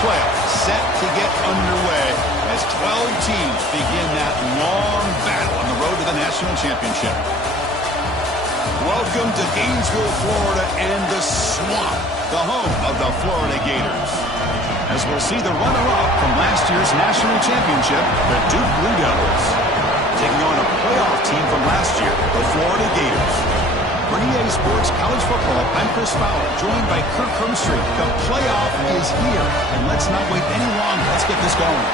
playoffs set to get underway as 12 teams begin that long battle on the road to the national championship. Welcome to Gainesville, Florida, and the Swamp, the home of the Florida Gators. As we'll see the runner-up from last year's national championship, the Duke Blue Devils, taking on a playoff team from last year, the Florida Gators. For EA Sports College Football, I'm Chris Fowler, joined by Kirk Hermstreet. The playoff is here, and let's not wait any longer. Let's get this going.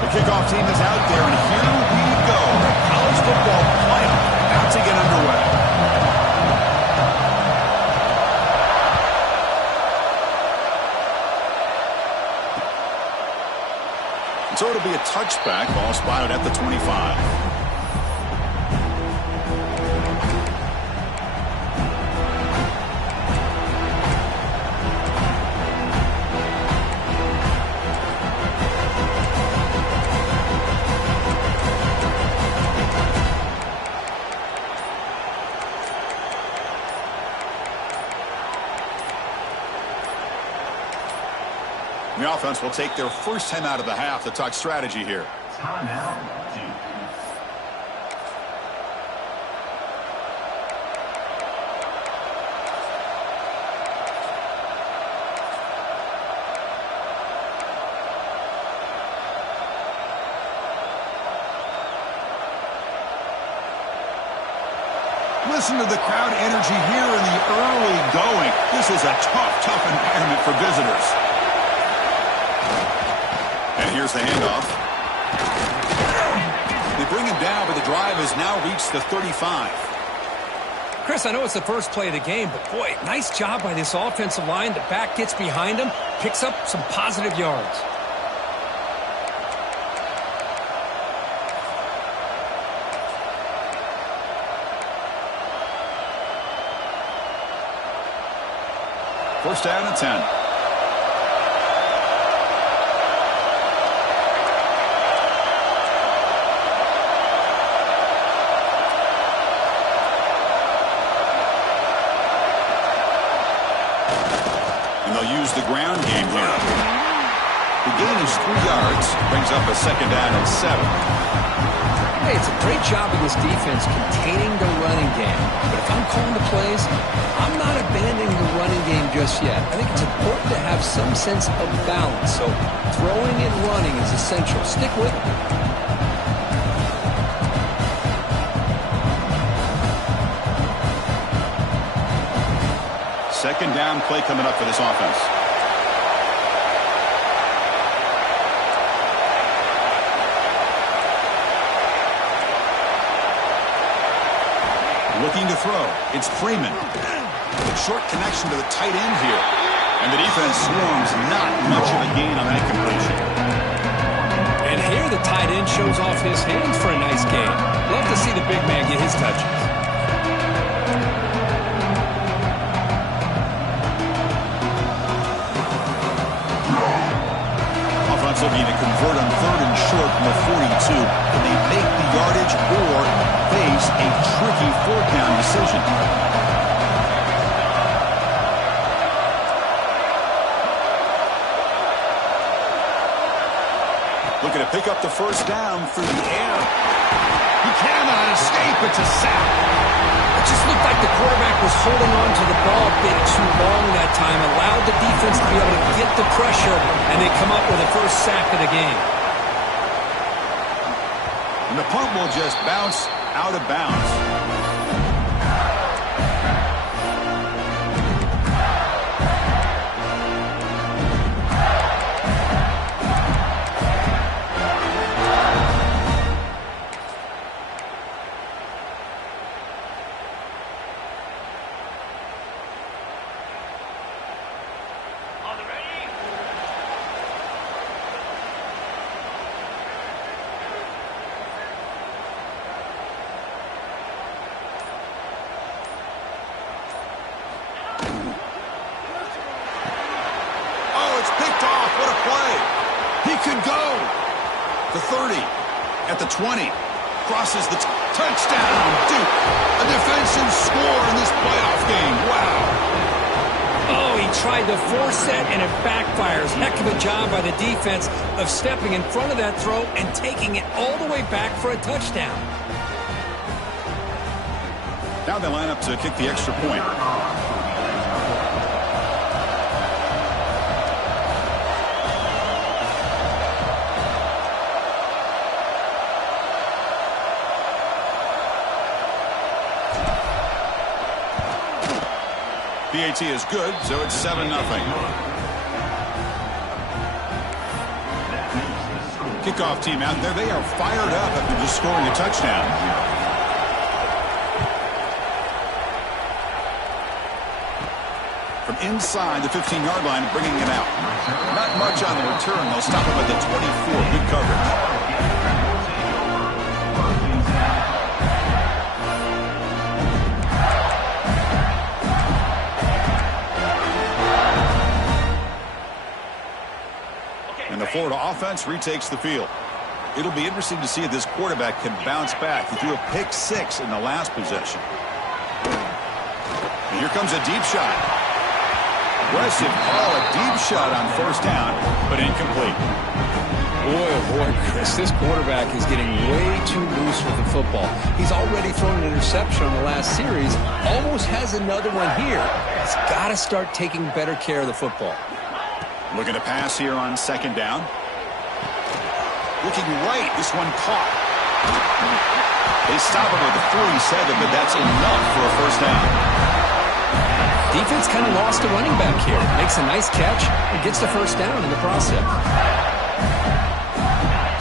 The kickoff team is out there, and here we go. The college football playoff about to get underway. So it'll be a touchback, ball spotted at the 25. The offense will take their first time out of the half to talk strategy here. Timeout. Listen to the crowd energy here in the early going. This is a tough environment for visitors. And here's the handoff. They bring him down, but the drive has now reached the 35. Chris, I know it's the first play of the game, but boy, nice job by this offensive line. The back gets behind him, picks up some positive yards. First down and 10. Use the ground game here. The gain is 3 yards, brings up a second down and 7. Hey, it's a great job of this defense containing the running game. But if I'm calling the plays, I'm not abandoning the running game just yet. I think it's important to have some sense of balance. So throwing and running is essential. Stick with it. Second down play coming up for this offense. Looking to throw. It's Freeman. Short connection to the tight end here. And the defense swarms. Not much of a gain on that completion. And here the tight end shows off his hands for a nice gain. Love to see the big man get his touches. Looking to convert on third and short from the 42. Can they make the yardage or face a tricky fourth down decision? Looking to pick up the first down through the air. He cannot escape. It's a sack. It just looked like the quarterback was holding on to the ball a bit too long that time, allowed the defense to be able to get the pressure, and they come up with the first sack of the game. And the punt will just bounce out of bounds. He could go. The 30, at the 20, crosses the touchdown, Duke. A defensive score in this playoff game. Wow. Oh, he tried to force that, and it backfires. Heck of a job by the defense of stepping in front of that throw and taking it all the way back for a touchdown. Now they line up to kick the extra point. PAT is good, so it's 7-0. Kickoff team out there. They are fired up after just scoring a touchdown. From inside the 15-yard line, bringing it out. Not much on the return. They'll stop him at the 24. Good coverage. And the Florida offense retakes the field. It'll be interesting to see if this quarterback can bounce back. He threw a pick 6 in the last possession. And here comes a deep shot. Aggressive call, a deep shot on first down, but incomplete. Boy, oh boy, Chris, this quarterback is getting way too loose with the football. He's already thrown an interception on the last series, almost has another one here. He's got to start taking better care of the football. Looking to pass here on second down. Looking right, this one caught. They stop him at the 47, but that's enough for a first down. Defense kind of lost a running back here. Makes a nice catch and gets the first down in the process.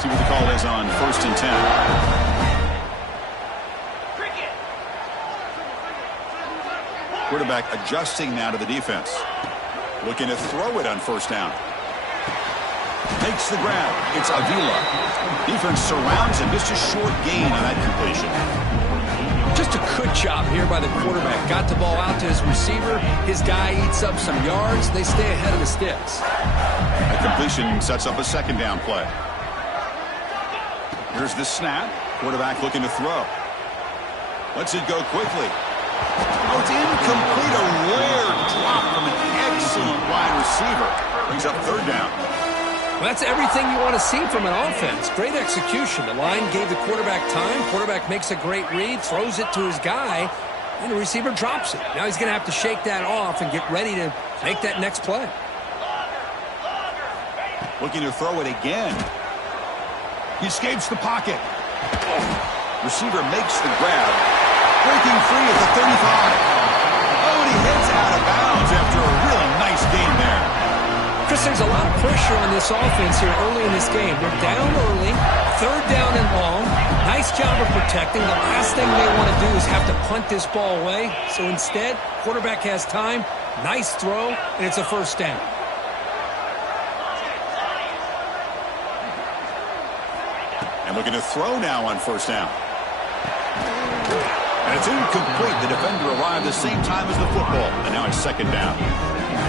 See what the call is on 1st and 10. Quarterback adjusting now to the defense. Looking to throw it on first down. Makes the grab. It's Avila. Defense surrounds him. Just a short gain on that completion. Just a good job here by the quarterback. Got the ball out to his receiver. His guy eats up some yards. They stay ahead of the sticks. The completion sets up a second down play. Here's the snap. Quarterback looking to throw. Lets it go quickly. Oh, it's incomplete. A rare drop from an excellent wide receiver. Brings up third down. Well, that's everything you want to see from an offense. Great execution. The line gave the quarterback time. Quarterback makes a great read, throws it to his guy, and the receiver drops it. Now he's going to have to shake that off and get ready to make that next play. Looking to throw it again. He escapes the pocket. Receiver makes the grab. Breaking free at the 35. Oh, and he heads out of bounds after a really nice gain there. Chris, there's a lot of pressure on this offense here early in this game. They're down early, third down and long. Nice job of protecting. The last thing they want to do is have to punt this ball away. So instead, quarterback has time. Nice throw, and it's a first down. And looking to throw now on first down. And it's incomplete. The defender arrived the same time as the football. And now it's second down.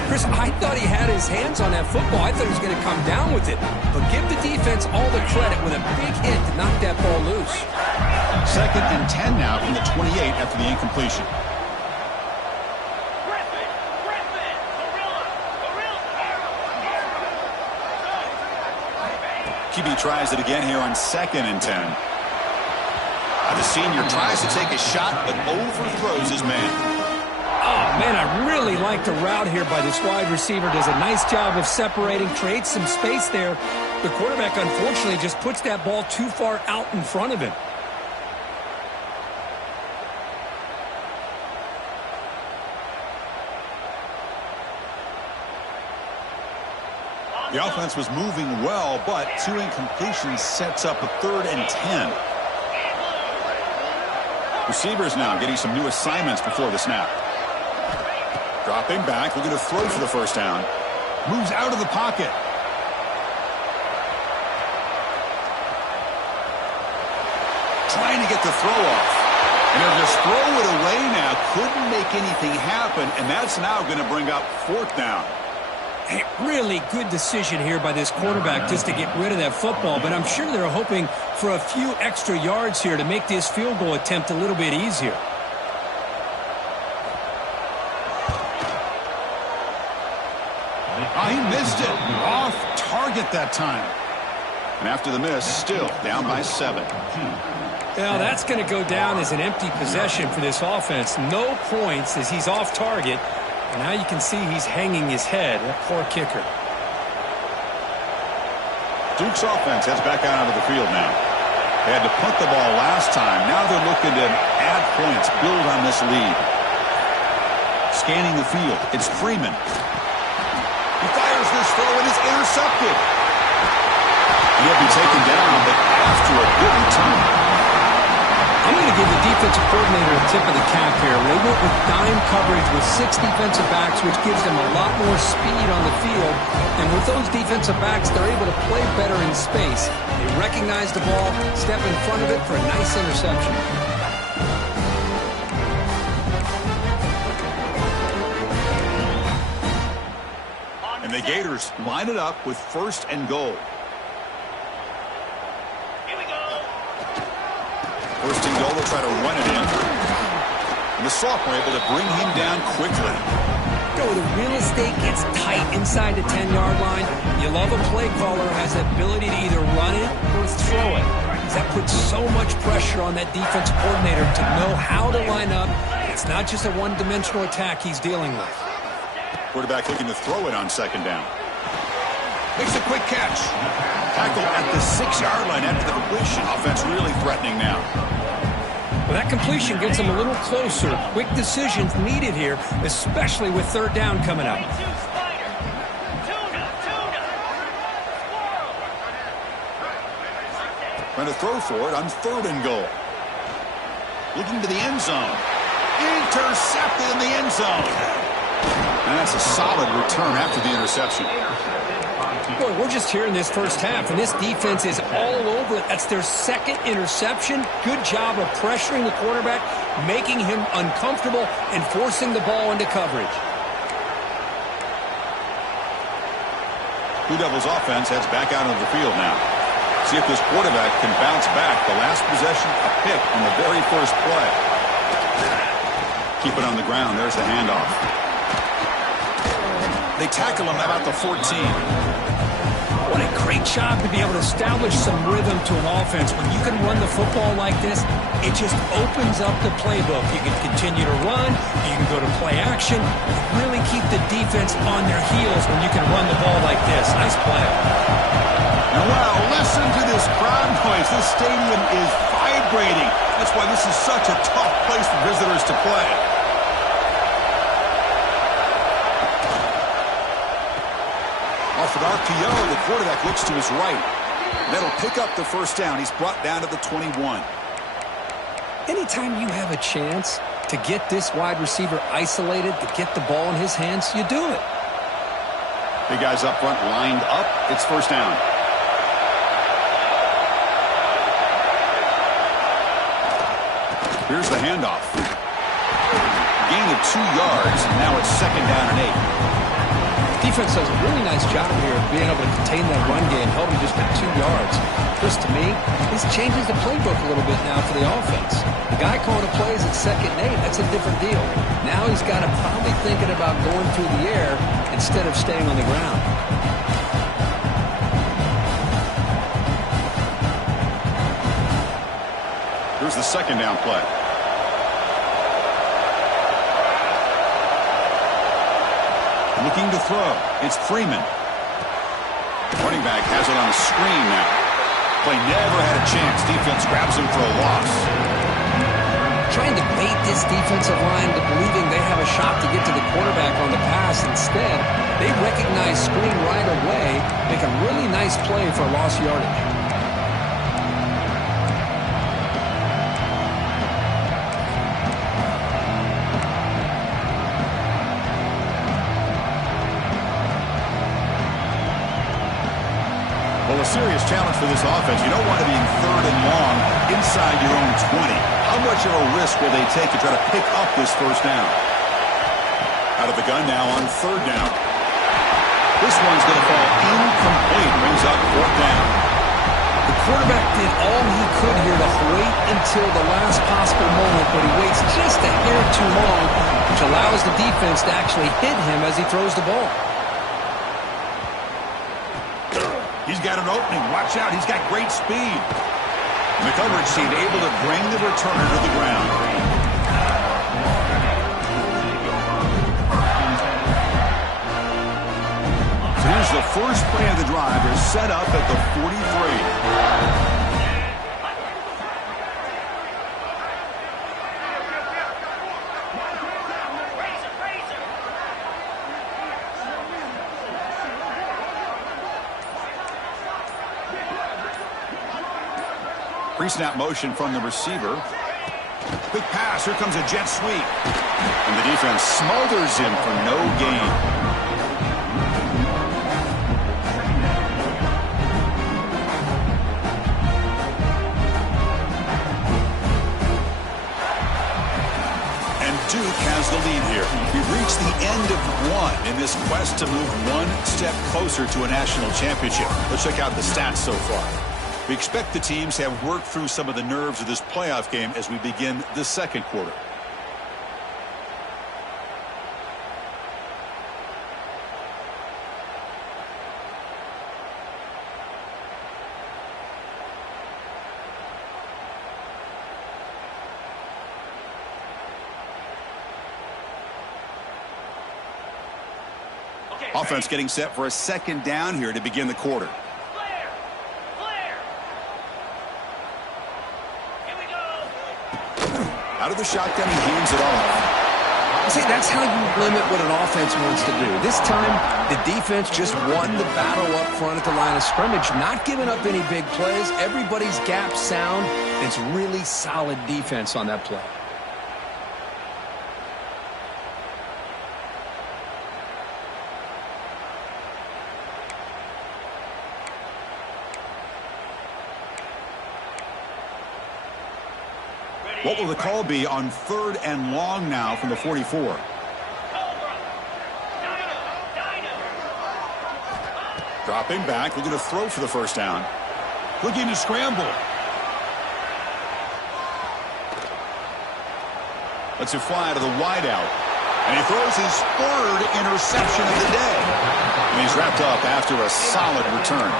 Chris, I thought he had his hands on that football. I thought he was going to come down with it. But give the defense all the credit with a big hit to knock that ball loose. Second and 10 now from the 28 after the incompletion. QB tries it again here on second and 10. The senior tries to take a shot, but overthrows his man. Oh, man, I really like the route here by this wide receiver. Does a nice job of separating, creates some space there. The quarterback, unfortunately, just puts that ball too far out in front of him. The offense was moving well, but 2 incompletions sets up a 3rd and 10. Receivers now getting some new assignments before the snap. Dropping back, looking to throw for the first down. Moves out of the pocket. Trying to get the throw off. And they'll just throw it away now. Couldn't make anything happen, and that's now going to bring up 4th down. Hey, really good decision here by this quarterback just to get rid of that football, but I'm sure they're hoping for a few extra yards here to make this field goal attempt a little bit easier. He missed it. Off target that time. And after the miss, still down by 7. Well, that's going to go down as an empty possession for this offense. No points as he's off target. And now you can see he's hanging his head. That poor kicker. Duke's offense heads back out onto the field now. They had to punt the ball last time. Now they're looking to add points, build on this lead. Scanning the field. It's Freeman. He fires this throw and is intercepted. He'll be taken down, but after a good return. I'm going to give the defensive coordinator a tip of the cap here. They went with dime coverage with 6 defensive backs, which gives them a lot more speed on the field. And with those defensive backs, they're able to play better in space. They recognize the ball, step in front of it for a nice interception. And the Gators line it up with 1st and goal. First and goal, they'll try to run it in. And the sophomore able to bring him down quickly. You know, the real estate gets tight inside the 10-yard line. You love a play caller who has the ability to either run it or throw it. That puts so much pressure on that defensive coordinator to know how to line up. It's not just a one-dimensional attack he's dealing with. Quarterback looking to throw it on 2nd down. Makes a quick catch. Tackle at the 6-yard line after the completion. Offense really threatening now. Well, that completion gets them a little closer. Quick decisions needed here, especially with 3rd down coming up. Trying to throw for it on 3rd and goal. Looking to the end zone. Intercepted in the end zone. And that's a solid return after the interception. Boy, we're just here in this first half, and this defense is all over it. That's their 2nd interception. Good job of pressuring the quarterback, making him uncomfortable, and forcing the ball into coverage. Blue Devils offense heads back out onto the field now. See if this quarterback can bounce back. The last possession, a pick on the very first play. Keep it on the ground. There's the handoff. They tackle him about the 14. What a great job to be able to establish some rhythm to an offense. When you can run the football like this, it just opens up the playbook. You can continue to run. You can go to play action. Really keep the defense on their heels when you can run the ball like this. Nice play. And wow, listen to this crowd noise. This stadium is vibrating. That's why this is such a tough place for visitors to play. Off an RPO, the quarterback looks to his right. That'll pick up the 1st down. He's brought down to the 21. Anytime you have a chance to get this wide receiver isolated, to get the ball in his hands, you do it. Big guys up front lined up. It's 1st down. Here's the handoff. Gain of 2 yards, and now it's 2nd down and 8. Defense does a really nice job here of being able to contain that run game, held him just at 2 yards. Just to me, this changes the playbook a little bit now for the offense. The guy calling the plays at 2nd and 8, that's a different deal. Now he's got to probably thinking about going through the air instead of staying on the ground. Here's the 2nd down play. Looking to throw. It's Freeman. The running back has it on a screen now. Play never had a chance. Defense grabs him for a loss. Trying to bait this defensive line to believing they have a shot to get to the quarterback on the pass. Instead, they recognize screen right away, make a really nice play for lost yardage. Well, a serious challenge for this offense. You don't want to be in 3rd and long inside your own 20. How much of a risk will they take to try to pick up this 1st down? Out of the gun now on 3rd down. This one's going to fall incomplete. Brings up 4th down. The quarterback did all he could here to wait until the last possible moment, but he waits just a hair too long, which allows the defense to actually hit him as he throws the ball. He's got an opening. Watch out. He's got great speed. McCovern seemed able to bring the returner to the ground. So here's the first play of the drive. They're set up at the 43. Pre-snap motion from the receiver. Quick pass. Here comes a jet sweep. And the defense smothers him for no gain. And Duke has the lead here. We've reached the end of one in this quest to move one step closer to a national championship. Let's check out the stats so far. We expect the teams to have worked through some of the nerves of this playoff game as we begin the second quarter. Offense getting set for a 2nd down here to begin the quarter. Out of the shotgun, he hands it off. See, that's how you limit what an offense wants to do. This time, the defense just won the battle up front at the line of scrimmage, not giving up any big plays. Everybody's gap sound. It's really solid defense on that play. What will the call be on 3rd and long now from the 44? Dropping back, looking to throw for the 1st down. Looking to scramble. Lets it fly to the wideout. And he throws his 3rd interception of the day. And he's wrapped up after a solid return.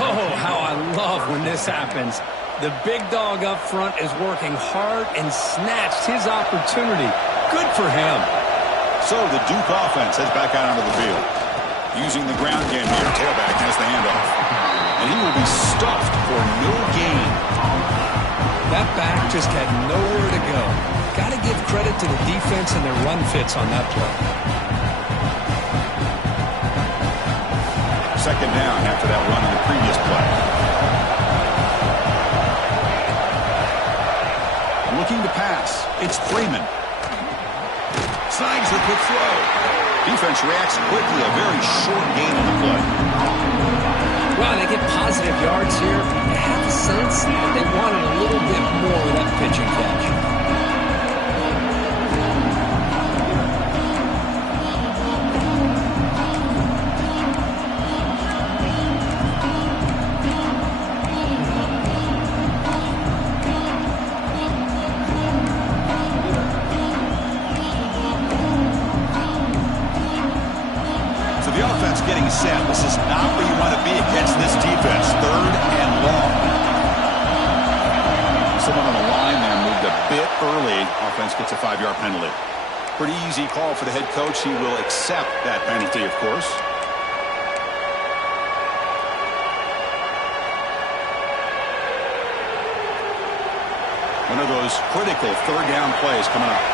Oh, how I love when this happens. The big dog up front is working hard and snatched his opportunity. Good for him. So the Duke offense heads back out onto the field. Using the ground game here. Tailback has the handoff. And he will be stuffed for no gain. That back just had nowhere to go. Got to give credit to the defense and their run fits on that play. 2nd down after that run in the previous play. Looking to pass. It's Freeman. Slides the quick throw. Defense reacts quickly. A very short gain on the play. Wow, they get positive yards here. I have the sense that they wanted a little bit more of that pitch and catch. Getting set. This is not where you want to be against this defense. 3rd and long. Someone on the line there moved a bit early. Offense gets a 5-yard penalty. Pretty easy call for the head coach. He will accept that penalty, of course. One of those critical 3rd down plays coming up.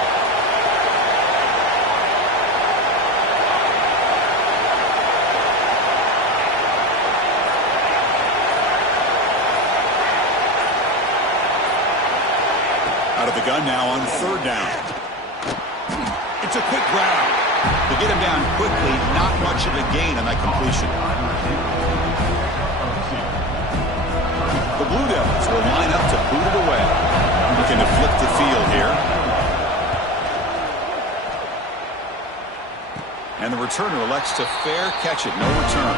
Out of the gun now on 3rd down. It's a quick grab. To get him down quickly, not much of a gain on that completion. The Blue Devils will line up to boot it away. Looking to flip the field here. And And the returner elects to fair catch it. No return.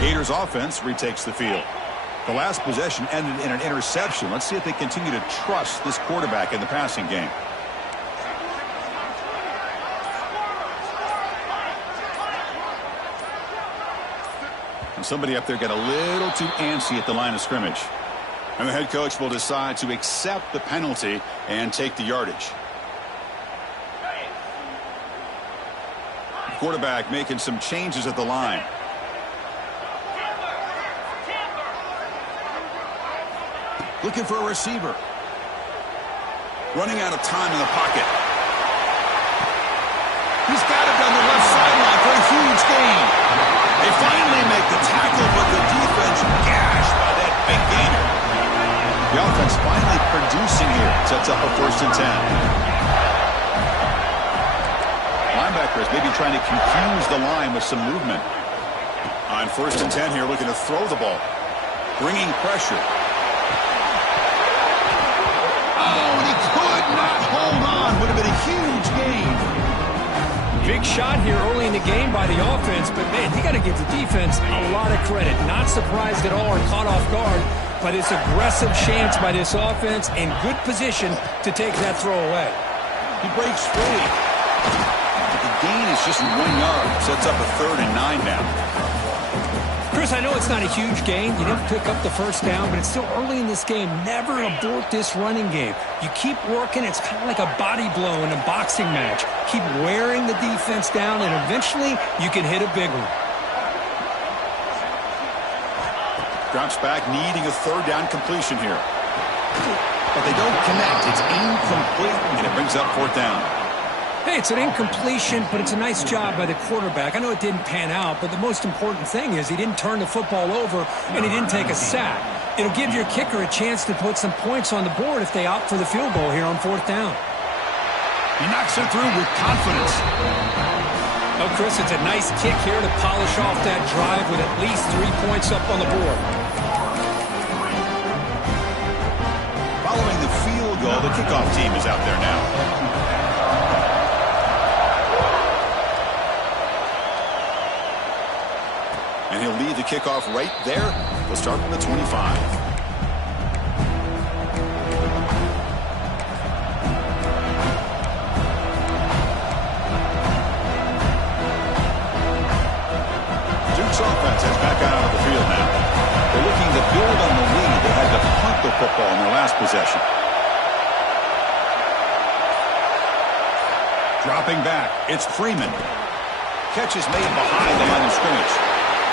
Gators offense retakes the field. The last possession ended in an interception. Let's see if they continue to trust this quarterback in the passing game. And somebody up there got a little too antsy at the line of scrimmage. And the head coach will decide to accept the penalty and take the yardage. The quarterback making some changes at the line. Looking for a receiver. Running out of time in the pocket. He's got it down the left sideline for a huge gain. They finally make the tackle, but the defense gashed by that big gainer. The offense finally producing here. Sets up a 1st and 10. Linebackers maybe trying to confuse the line with some movement. On 1st and 10 here, looking to throw the ball. Bringing pressure. Not hold on. Would have been a huge gain. Big shot here early in the game by the offense, but man, you got to give the defense a lot of credit. Not surprised at all or caught off guard by this aggressive chance by this offense, in good position to take that throw away. He breaks free. The gain is just 1 yard. Sets up a 3rd and 9 now. Chris, I know it's not a huge gain. You didn't pick up the 1st down, but it's still early in this game. Never abort this running game. You keep working. It's kind of like a body blow in a boxing match. Keep wearing the defense down, and eventually you can hit a big one. Drops back, needing a 3rd down completion here. But they don't connect. It's incomplete, and it brings up 4th down. Hey, it's an incompletion, but it's a nice job by the quarterback. I know it didn't pan out, but the most important thing is he didn't turn the football over and he didn't take a sack. It'll give your kicker a chance to put some points on the board if they opt for the field goal here on 4th down. He knocks it through with confidence. Oh, Chris, it's a nice kick here to polish off that drive with at least 3 points up on the board. Following the field goal, the kickoff team is out there now. And he'll lead the kickoff right there. He'll start from the 25. Duke's offense heads back out of the field now. They're looking to build on the lead. They had to punt the football in their last possession. Dropping back, it's Freeman. Catch is made behind the line of scrimmage.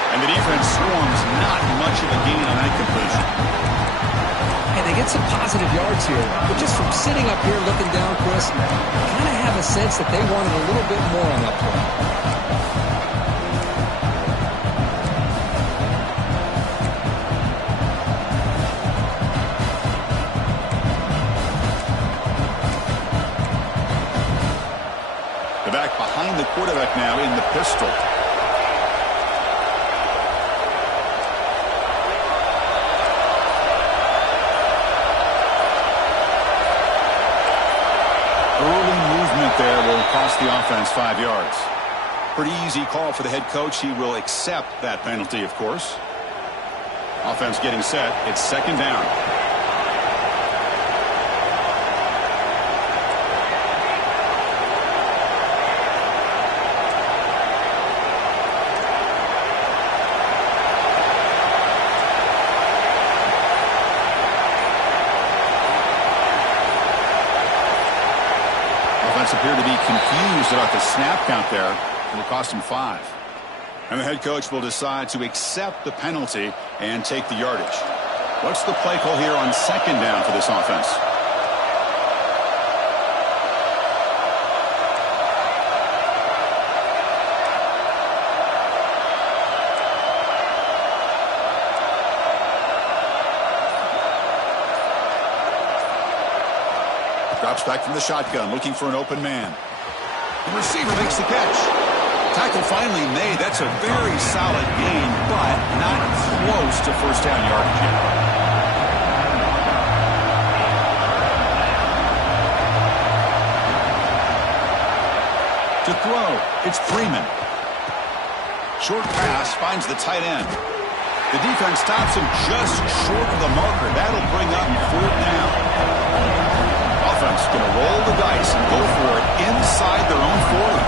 And the defense swarms, not much of a gain on that completion. Hey, they get some positive yards here, but just from sitting up here looking down, Chris, kind of have a sense that they wanted a little bit more on that play. The back behind the quarterback now in the pistol. There will cost the offense 5 yards. Pretty easy call for the head coach. He will accept that penalty, of course. Offense getting set. It's 2nd down. Appear to be confused about the snap count there. It will cost him 5. And the head coach will decide to accept the penalty and take the yardage. What's the play call here on 2nd down for this offense? Drops back from the shotgun, looking for an open man. The receiver makes the catch. Tackle finally made. That's a very solid gain, but not close to first down yardage yet. To throw, it's Freeman. Short pass finds the tight end. The defense stops him just short of the marker. That'll bring up fourth down. Offense going to roll the dice and go for it inside their own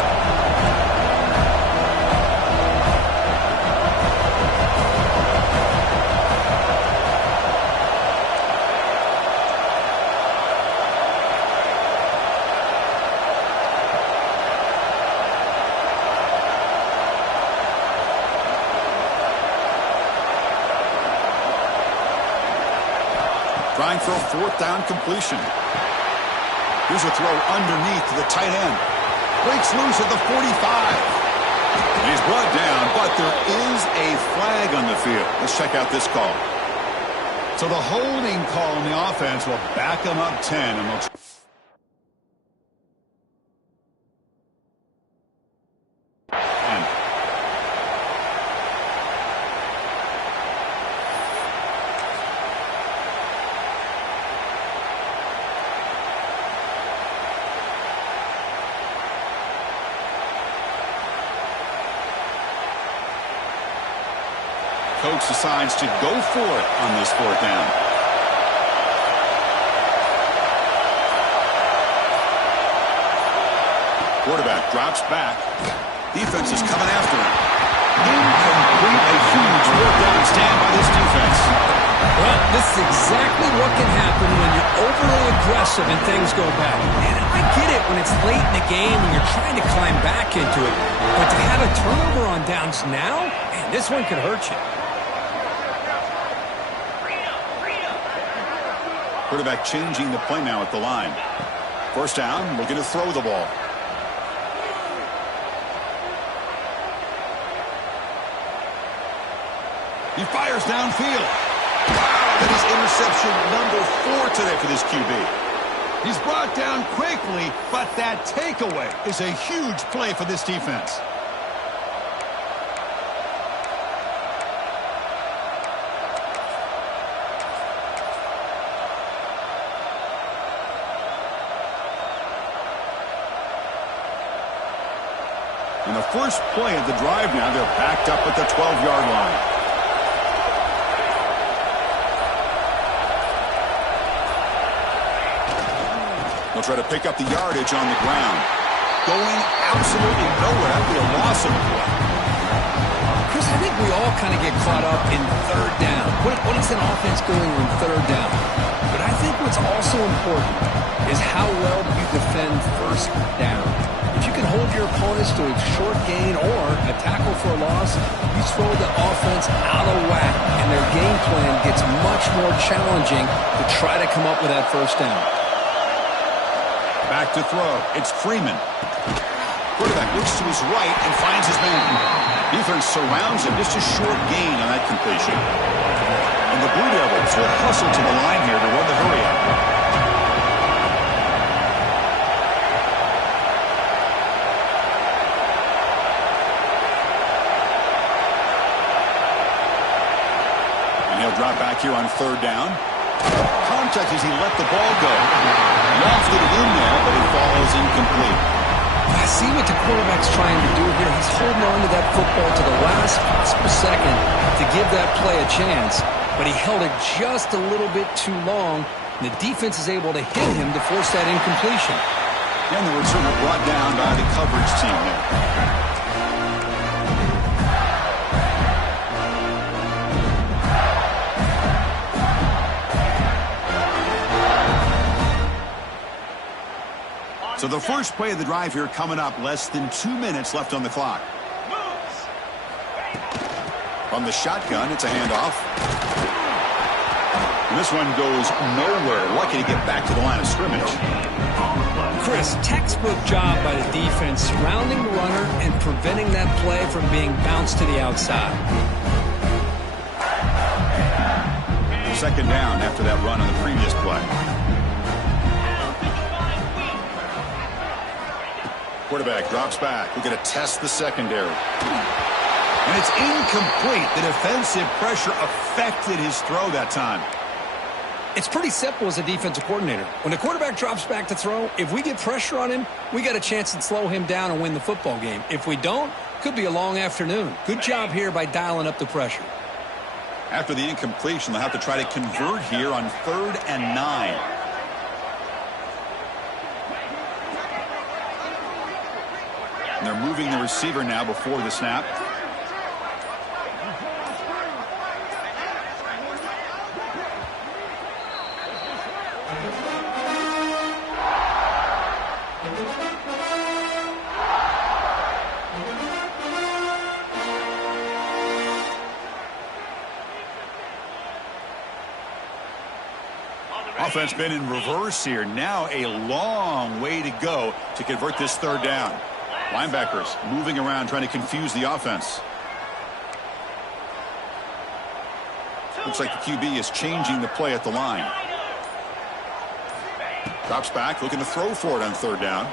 40. Trying for a fourth down completion. Here's a throw underneath to the tight end. Breaks loose at the 45. He's brought down, but there is a flag on the field. Let's check out this call. So the holding call on the offense will back them up 10, and they'll Coach decides to go for it on this fourth down. Quarterback drops back. Defense is coming after him. Incomplete. A huge fourth down stand by this defense. Well, this is exactly what can happen when you're overly aggressive and things go bad. And I get it when it's late in the game and you're trying to climb back into it. But to have a turnover on downs now, man, this one could hurt you. Quarterback changing the play now at the line. First down, looking to throw the ball. He fires downfield. Wow, that is interception number 4 today for this QB. He's brought down quickly, but that takeaway is a huge play for this defense. In the first play of the drive now, they're backed up at the 12-yard line. They'll try to pick up the yardage on the ground. Going absolutely nowhere. That'd be a loss of a play. Chris, I think we all kind of get caught up in third down. What is an offense doing on third down? But I think what's also important is how well you defend first down. If you can hold your opponents to a short gain or a tackle for a loss, you throw the offense out of whack, and their game plan gets much more challenging to try to come up with that first down. Back to throw. It's Freeman. Quarterback looks to his right and finds his man. Defense surrounds him. Just a short gain on that completion. And the Blue Devils will hustle to the line here to run the hurry-up. Drop back here on third down. Contact as he let the ball go. Lofted it in there, but it falls incomplete. I see what the quarterback's trying to do here. He's holding on to that football to the last possible second to give that play a chance, but he held it just a little bit too long, and the defense is able to hit him to force that incompletion. And the returner brought down by the coverage team there. So the first play of the drive here coming up. Less than 2 minutes left on the clock. From the shotgun, it's a handoff. And this one goes nowhere. Lucky to get back to the line of scrimmage. Chris, textbook job by the defense surrounding the runner and preventing that play from being bounced to the outside. Second down after that run on the previous play. quarterback drops back. We're going to test the secondary. And it's incomplete. The defensive pressure affected his throw that time. It's pretty simple as a defensive coordinator. When the quarterback drops back to throw, if we get pressure on him, we got a chance to slow him down and win the football game. If we don't, could be a long afternoon. Good job here by dialing up the pressure. After the incompletion, they'll have to try to convert here on 3rd and 9. And they're moving the receiver now before the snap. Offense been in reverse here. Now a long way to go to convert this 3rd down. Linebackers moving around trying to confuse the offense. Looks like the QB is changing the play at the line. Drops back, looking to throw for it on 3rd down.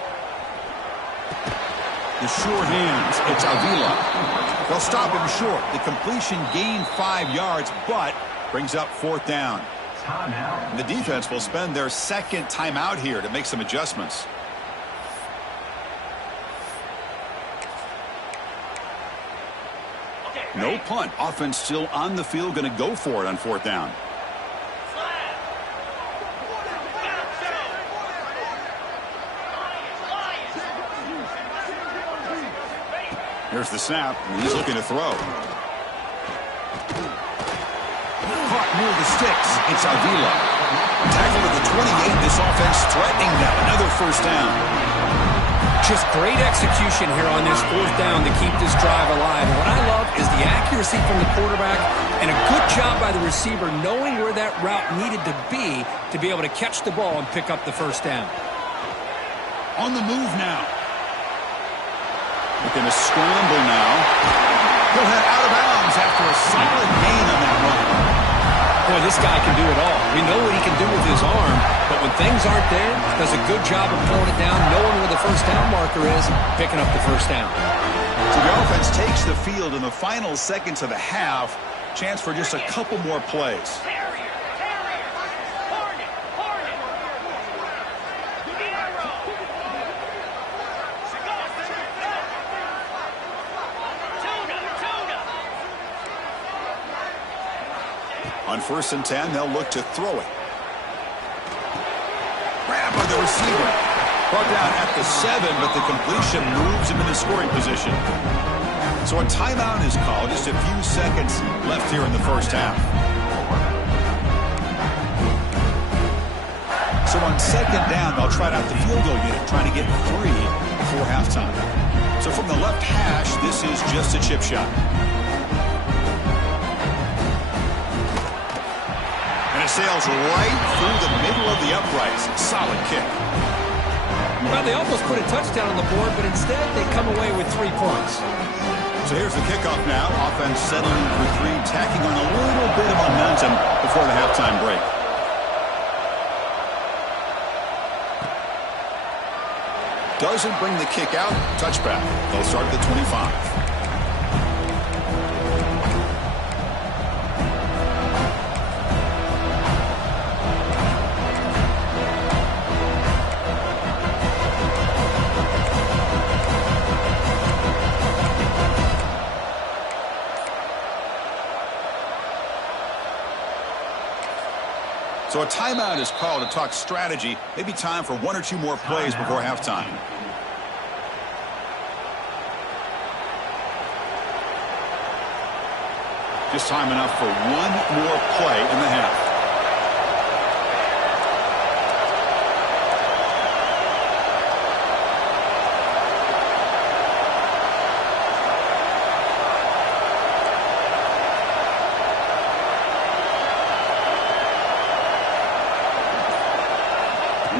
The sure hands, it's Avila. They'll stop him short. The completion gained 5 yards, but brings up 4th down. And the defense will spend their 2nd timeout here to make some adjustments. No punt. Offense still on the field, going to go for it on 4th down. Here's the snap, and he's looking to throw. Caught near the sticks. It's Avila. Tackled at the 28. This offense threatening now. Another 1st down. Just great execution here on this 4th down to keep this drive alive. And what I love is the accuracy from the quarterback and a good job by the receiver knowing where that route needed to be able to catch the ball and pick up the 1st down. On the move now. Looking to scramble now. He'll head out of bounds after a solid gain on that run. Boy, this guy can do it all. We know what he can do with his arm, but when things aren't there, does a good job of pulling it down, knowing where the 1st down marker is, picking up the 1st down. So the offense takes the field in the final seconds of the half. Chance for just a couple more plays. On 1st and 10, they'll look to throw it. Grab by the receiver. Brought down at the 7, but the completion moves him into scoring position. So a timeout is called. Just a few seconds left here in the 1st half. So on 2nd down, they'll try out the field goal unit, trying to get 3 before halftime. So from the left hash, this is just a chip shot. Sails right through the middle of the uprights. Solid kick. Well, they almost put a touchdown on the board, but instead they come away with 3 points. So here's the kickoff now. Offense settling for 3, tacking on a little bit of momentum before the halftime break. Doesn't bring the kick out. Touchback. They'll start at the 25. So a timeout is called to talk strategy. Maybe time for 1 or 2 more plays before halftime. Just time enough for 1 more play in the half.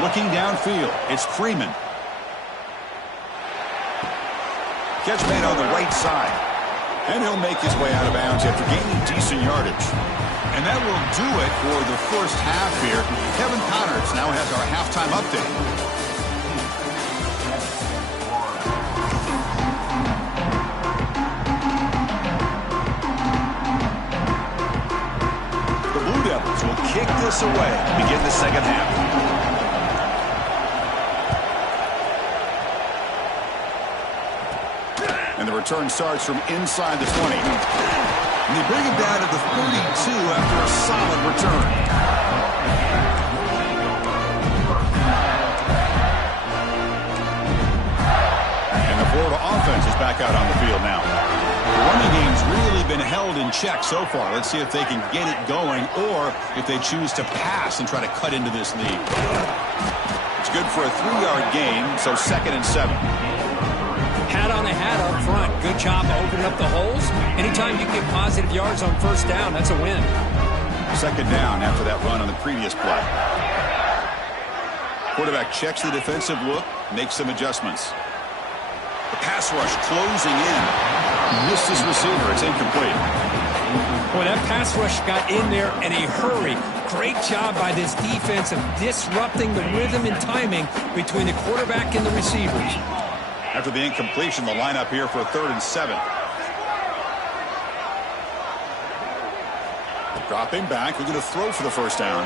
Looking downfield, it's Freeman. Catch made on the right side. And he'll make his way out of bounds after gaining decent yardage. And that will do it for the 1st half here. Kevin Connors now has our halftime update. kick this away to begin the second half. And the return starts from inside the 20. And they bring him down to the 32 after a solid return. And the Florida offense is back out on the field now. The running game's really been held in check so far. Let's see if they can get it going or if they choose to pass and try to cut into this lead. It's good for a 3-yard gain, so 2nd and 7. Hat on a hat up front. Good job opening up the holes. Anytime you get positive yards on first down, that's a win. 2nd down after that run on the previous play. Quarterback checks the defensive look, makes some adjustments. The pass rush closing in. Missed his receiver. It's incomplete. Boy, that pass rush got in there in a hurry. Great job by this defense of disrupting the rhythm and timing between the quarterback and the receivers. After the incompletion, the lineup here for a 3rd and 7. Dropping back. We're going to throw for the first down.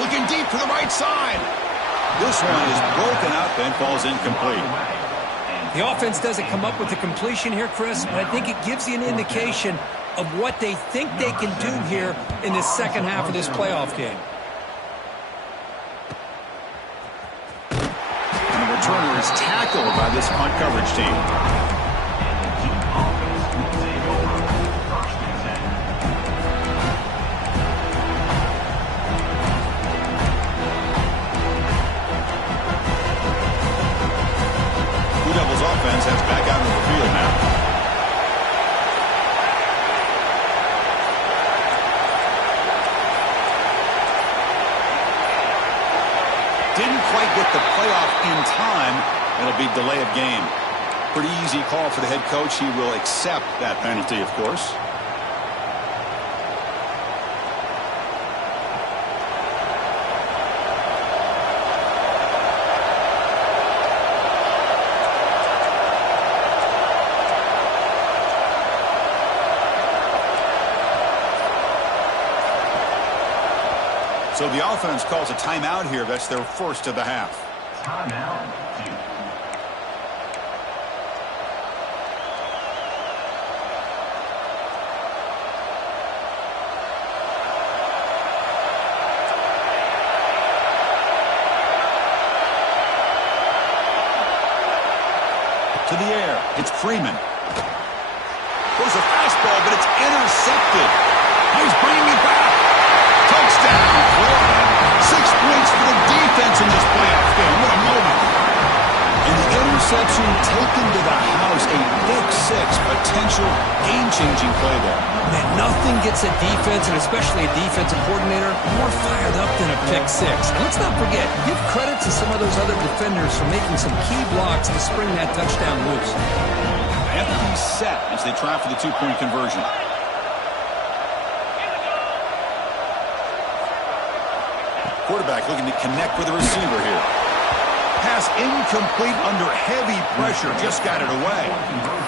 Looking deep to the right side. This one is broken up and falls incomplete. The offense doesn't come up with the completion here, Chris, but I think it gives you an indication of what they think they can do here in the second half of this playoff game. And the returner is tackled by this punt coverage team. Offense heads back out into the field now. Didn't quite get the playoff in time. It'll be delay of game. Pretty easy call for the head coach. He will accept that penalty, of course. So the offense calls a timeout here. That's their first of the half. Timeout. To the air. It's Freeman. Goes a fastball, but it's intercepted. He's bringing it back. Touchdown, Florida. 6 points for the defense in this playoff game. What a moment. And the interception taken to the house. A big 6, potential game-changing play there. Man, nothing gets a defense, and especially a defensive coordinator, more fired up than a pick 6. And let's not forget, give credit to some of those other defenders for making some key blocks to spring that touchdown loose. Empty set as they try for the 2-point conversion. Quarterback looking to connect with the receiver here. Pass incomplete under heavy pressure. Just got it away.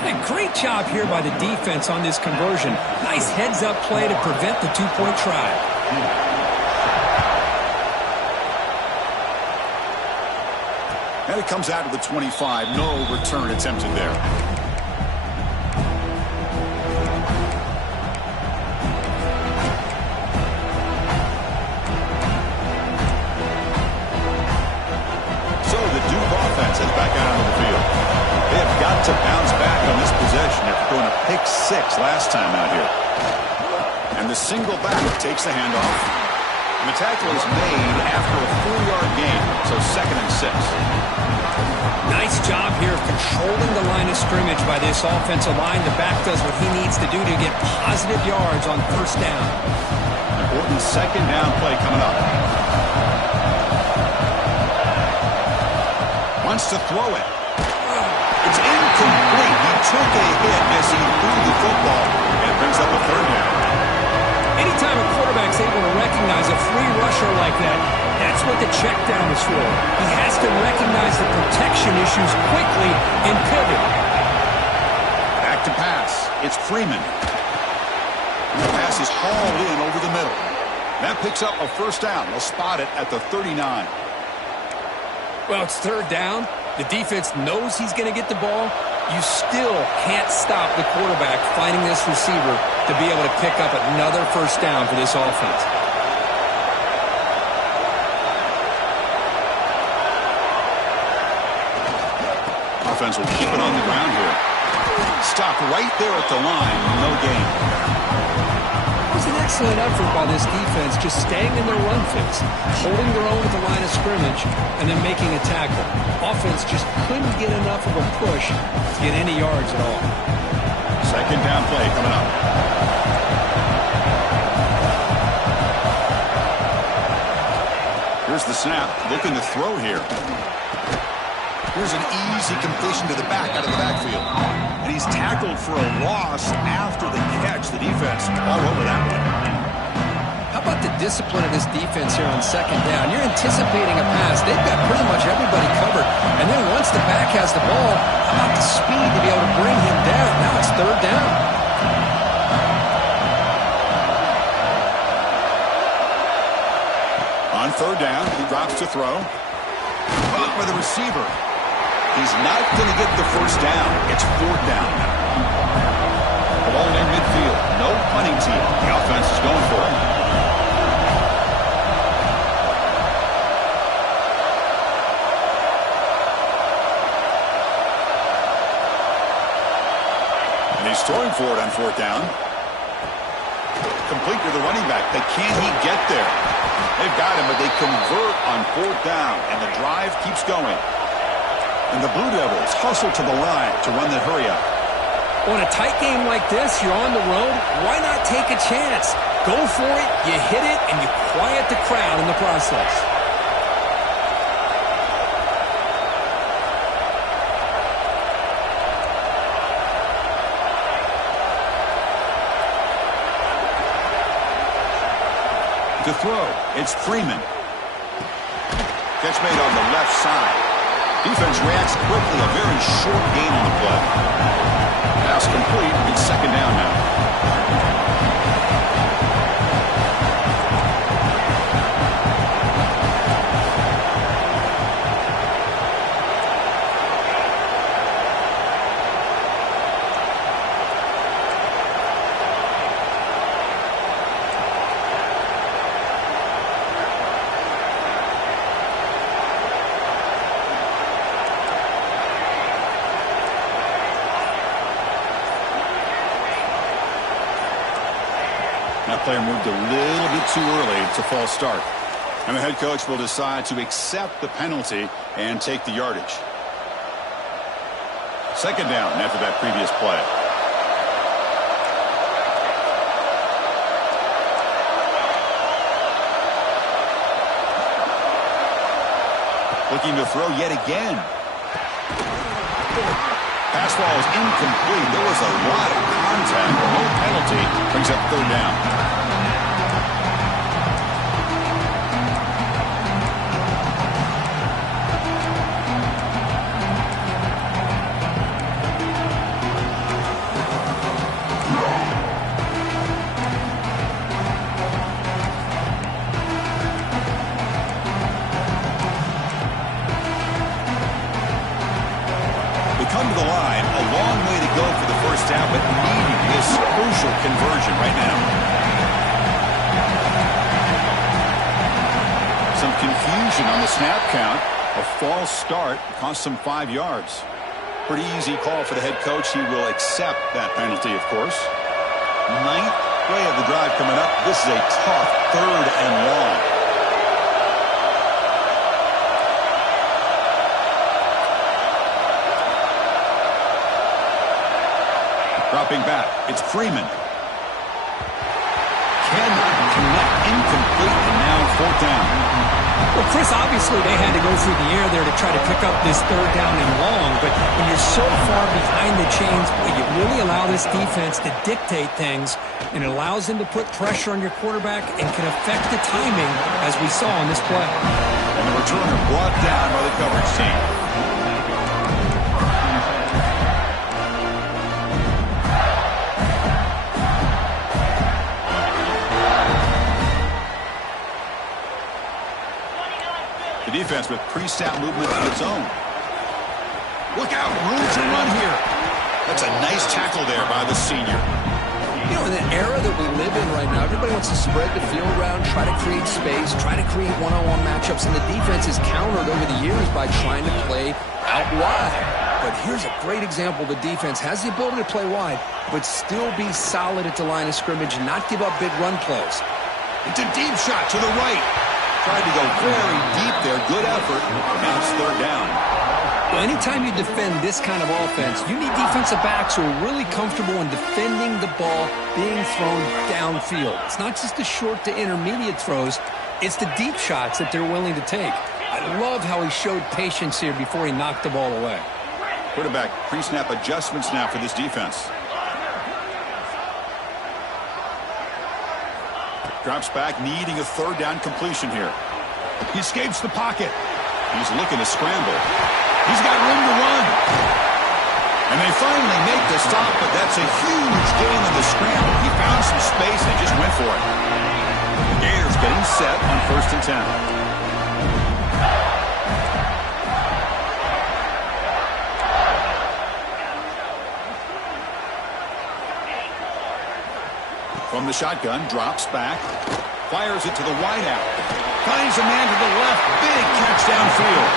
A great job here by the defense on this conversion. Nice heads-up play to prevent the 2-point try. And it comes out to the 25. No return attempted there. Heads back out onto the field. They have got to bounce back on this possession after throwing a pick 6 last time out here. And the single back takes the handoff. And the tackle is made after a 4-yard gain, so 2nd and 6. Nice job here controlling the line of scrimmage by this offensive line. The back does what he needs to do to get positive yards on first down. Important 2nd down play coming up. Wants to throw it. It's incomplete. He took a hit as he threw the football, and it brings up a 3rd down. Anytime a quarterback's able to recognize a free rusher like that, that's what the check down is for. He has to recognize the protection issues quickly and pivot. Back to pass. It's Freeman. And the pass is hauled in over the middle. That picks up a first down. They'll spot it at the 39. Well, it's third down. The defense knows he's going to get the ball. You still can't stop the quarterback finding this receiver to be able to pick up another first down for this offense. Offense will keep it on the ground here. Stop right there at the line. No gain. It was an excellent effort by this defense, just staying in their run fix, holding their own at the line of scrimmage, and then making a tackle. Offense just couldn't get enough of a push to get any yards at all. Second down play coming up. Here's the snap. Looking to throw here. Here's an easy completion to the back out of the backfield. And he's tackled for a loss after the catch. The defense all over that one. How about the discipline of this defense here on second down? You're anticipating a pass. They've got pretty much everybody covered. And then once the back has the ball, how about the speed to be able to bring him down? Now it's third down. On third down, he drops to throw. Caught by the receiver. He's not going to get the first down. It's fourth down now. Ball in midfield. No punting team. The offense is going for it. And he's throwing for it on fourth down. Complete to the running back. Can he get there? They've got him, but they convert on fourth down, and the drive keeps going. And the Blue Devils hustle to the line to run the hurry up. On a tight game like this, you're on the road. Why not take a chance? Go for it, you hit it, and you quiet the crowd in the process. To throw, it's Freeman. Catch made on the left side. Defense reacts quickly. A very short gain on the play. Pass complete. It's second down now. That player moved a little bit too early. It's a false start. And the head coach will decide to accept the penalty and take the yardage. Second down after that previous play. Looking to throw yet again. Pass ball is incomplete. There was a lot of contact. No penalty. Brings up third down. Come to the line, a long way to go for the first down, but needing this crucial conversion right now. Some confusion on the snap count. A false start cost them 5 yards. Pretty easy call for the head coach. He will accept that penalty, of course. Ninth play of the drive coming up. This is a tough third and long. Dropping back, it's Freeman. Cannot connect, incomplete, and now fourth down. Well, Chris, obviously they had to go through the air there to try to pick up this third down and long, but when you're so far behind the chains, you really allow this defense to dictate things, and it allows them to put pressure on your quarterback and can affect the timing, as we saw on this play. And the returner brought down by the coverage team. defense with pre-snap movement of its own. Look out, room to run here. That's a nice tackle there by the senior. You know, in the era that we live in right now, everybody wants to spread the field around, try to create space, try to create one-on-one matchups, and the defense is countered over the years by trying to play out wide. But here's a great example. The defense has the ability to play wide, but still be solid at the line of scrimmage and not give up big run plays. It's a deep shot to the right. Tried to go very deep there. Good effort. And it's third down. Well, anytime you defend this kind of offense, you need defensive backs who are really comfortable in defending the ball being thrown downfield. It's not just the short to intermediate throws. It's the deep shots that they're willing to take. I love how he showed patience here before he knocked the ball away. Quarterback pre-snap adjustments now for this defense. Drops back, needing a third down completion here. He escapes the pocket. He's looking to scramble. He's got room to run. And they finally make the stop, but that's a huge gain on the scramble. He found some space and just went for it. The Gators getting set on 1st and 10. From the shotgun, drops back, fires it to the wideout. Finds a man to the left, big catch downfield.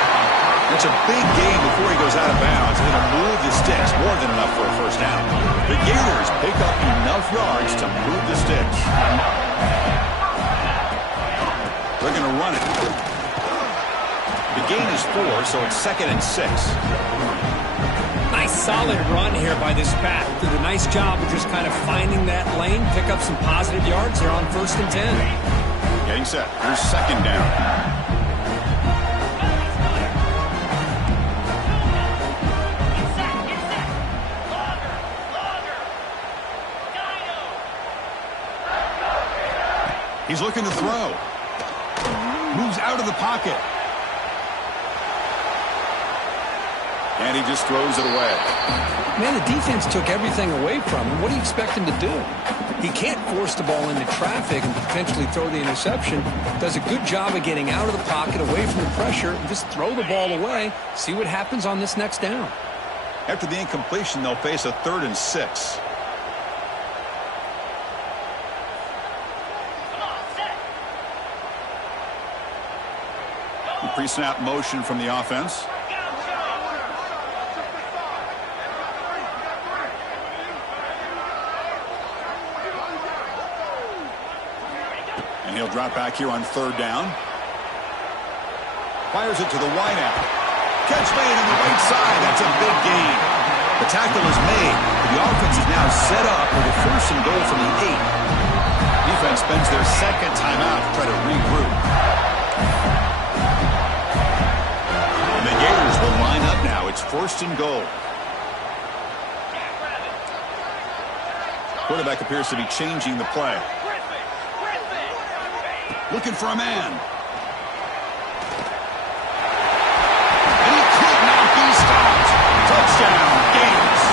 That's a big gain before he goes out of bounds. And it'll move the sticks, more than enough for a first down. The Gators pick up enough yards to move the sticks. They're going to run it. The gain is 4, so it's 2nd and 6. Nice solid run here by this back. Did a nice job of just kind of finding that lane, pick up some positive yards. They're on 1st and 10. Getting set. Here's 2nd down. He's looking to throw. Moves out of the pocket. And he just throws it away. Man, the defense took everything away from him. What do you expect him to do? He can't force the ball into traffic and potentially throw the interception. Does a good job of getting out of the pocket, away from the pressure, and just throw the ball away. See what happens on this next down. After the incompletion, they'll face a 3rd and 6. Pre-snap motion from the offense. And he'll drop back here on 3rd down. Fires it to the wideout. Catch made on the right side. That's a big gain. The tackle is made. The offense is now set up with a 1st and goal from the 8. Defense spends their 2nd timeout to try to regroup. Gators will line up now. It's 1st and goal. Quarterback appears to be changing the play. Looking for a man. And he could not be stopped. Touchdown, Gators.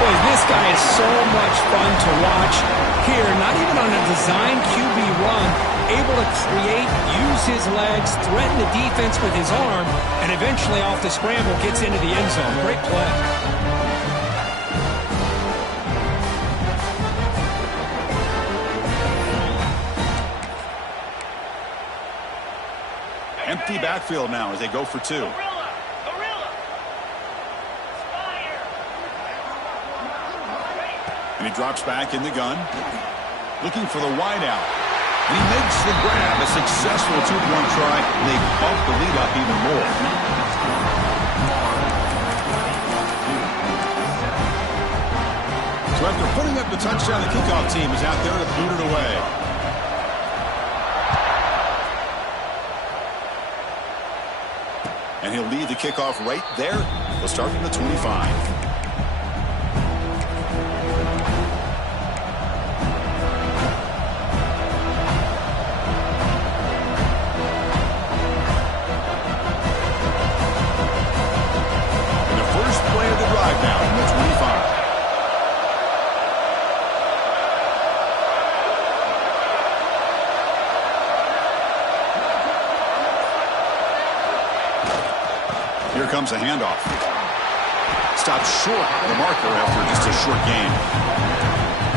Boy, this guy is so much fun to watch. Here, not even on a design QB run, able to create, use his legs, threaten the defense with his arm, and eventually off the scramble gets into the end zone. Great play. Empty backfield now as they go for 2. And he drops back in the gun. Looking for the wideout. And he makes the grab. A successful 2-point try. And they bump the lead up even more. So after putting up the touchdown, the kickoff team is out there to boot it away. And he'll lead the kickoff right there. They'll start from the 25. Here comes a handoff. Stopped short of the marker after just a short gain.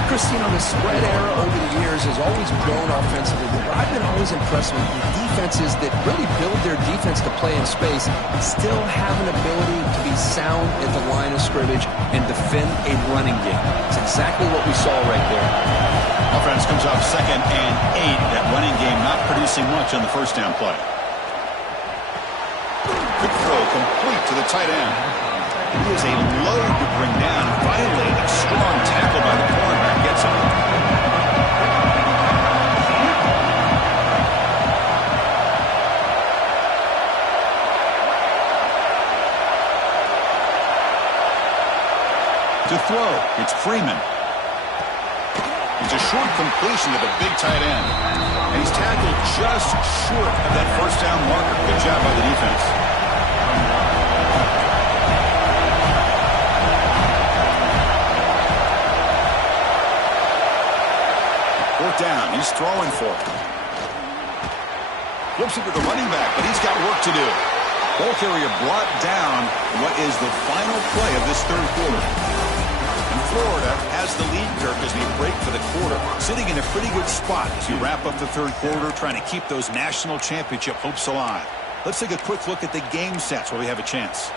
Christine, the spread era over the years has always grown offensively, but I've been always impressed with the defenses that really build their defense to play in space and still have an ability to be sound at the line of scrimmage and defend a running game. It's exactly what we saw right there. Offense comes up 2nd and 8. That running game not producing much on the first down play. Quick throw complete to the tight end. He is a load to bring down. Finally, a strong tackle by the cornerback gets him. To throw, it's Freeman. It's a short completion to the big tight end. And he's tackled just short of that first down marker. Good job by the defense. Fourth down, he's throwing for it. Flips it to the running back, but he's got work to do. Ball carrier brought down what is the final play of this third quarter. And Florida has the lead, Kirk, as we break for the quarter. Sitting in a pretty good spot as we wrap up the third quarter, trying to keep those national championship hopes alive. Let's take a quick look at the game sets where we have a chance.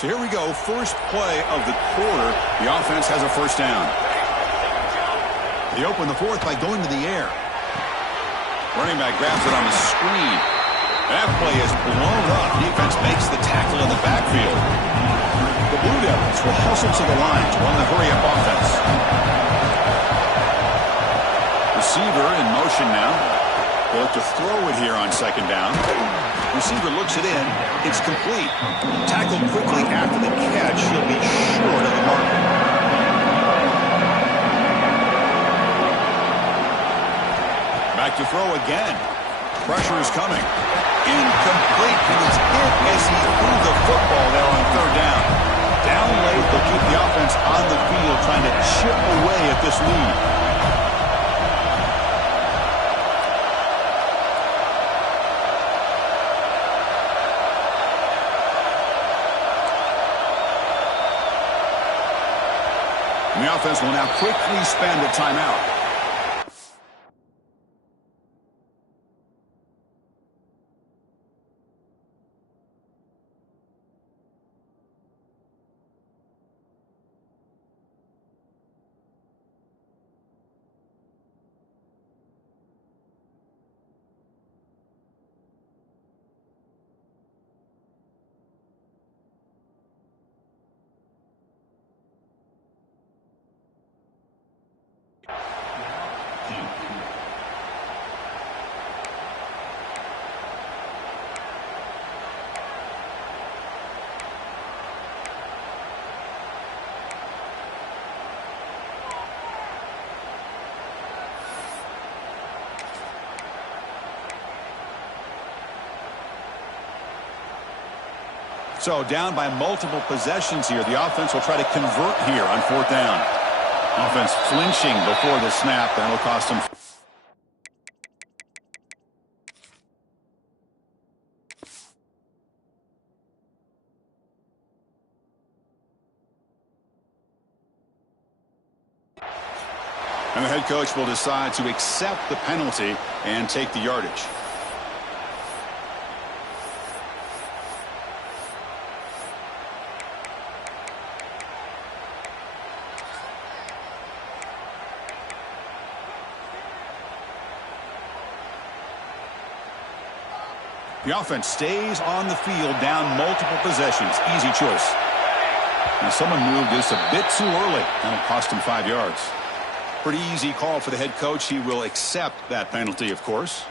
So here we go, first play of the quarter. The offense has a first down. They open the fourth by going to the air. Running back grabs it on the screen. That play is blown up. Defense makes the tackle in the backfield. The Blue Devils will hustle to the line to run the hurry-up offense. Receiver in motion now. They'll look to throw it here on second down. Receiver looks it in. It's complete. Tackled quickly after the catch. He'll be short of the marker. Back to throw again. Pressure is coming. Incomplete. He was hit as he threw the football there on third down. Down late, they'll keep the offense on the field trying to chip away at this lead. And the offense will now quickly spend a timeout. So down by multiple possessions here. The offense will try to convert here on fourth down. Offense flinching before the snap. That'll cost them. And the head coach will decide to accept the penalty and take the yardage. The offense stays on the field down multiple possessions. Easy choice. Now someone moved this a bit too early. That'll cost him 5 yards. Pretty easy call for the head coach. He will accept that penalty, of course.